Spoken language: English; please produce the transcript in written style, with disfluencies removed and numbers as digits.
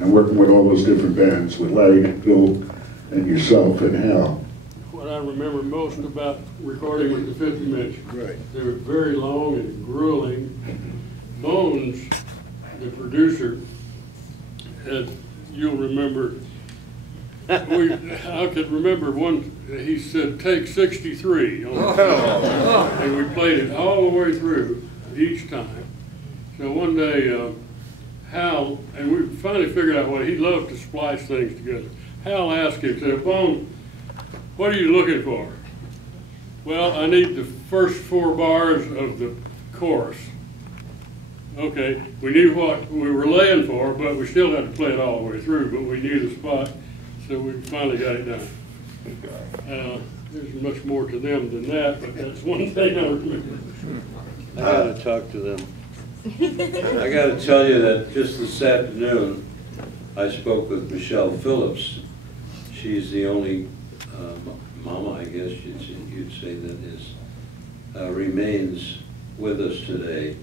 and working with all those different bands, with Larry, Bill, and yourself and Hal? What I remember most about recording with the Fifth Dimension. Right. They were very long and grueling. Bones, the producer, you'll remember, I could remember one, he said, take 63. And we played it all the way through each time. So one day, Hal, and we finally figured out what he loved to splice things together. Hal asked him, said, Bone, what are you looking for? Well, I need the first 4 bars of the chorus. Okay, we knew what we were laying for, but we still had to play it all the way through, but we knew the spot, so we finally got it done. There's much more to them than that, but that's one thing I remember. I got to talk to them. I got to tell you that just this afternoon, I spoke with Michelle Phillips. She's the only mama, I guess you'd say, that is remains with us today.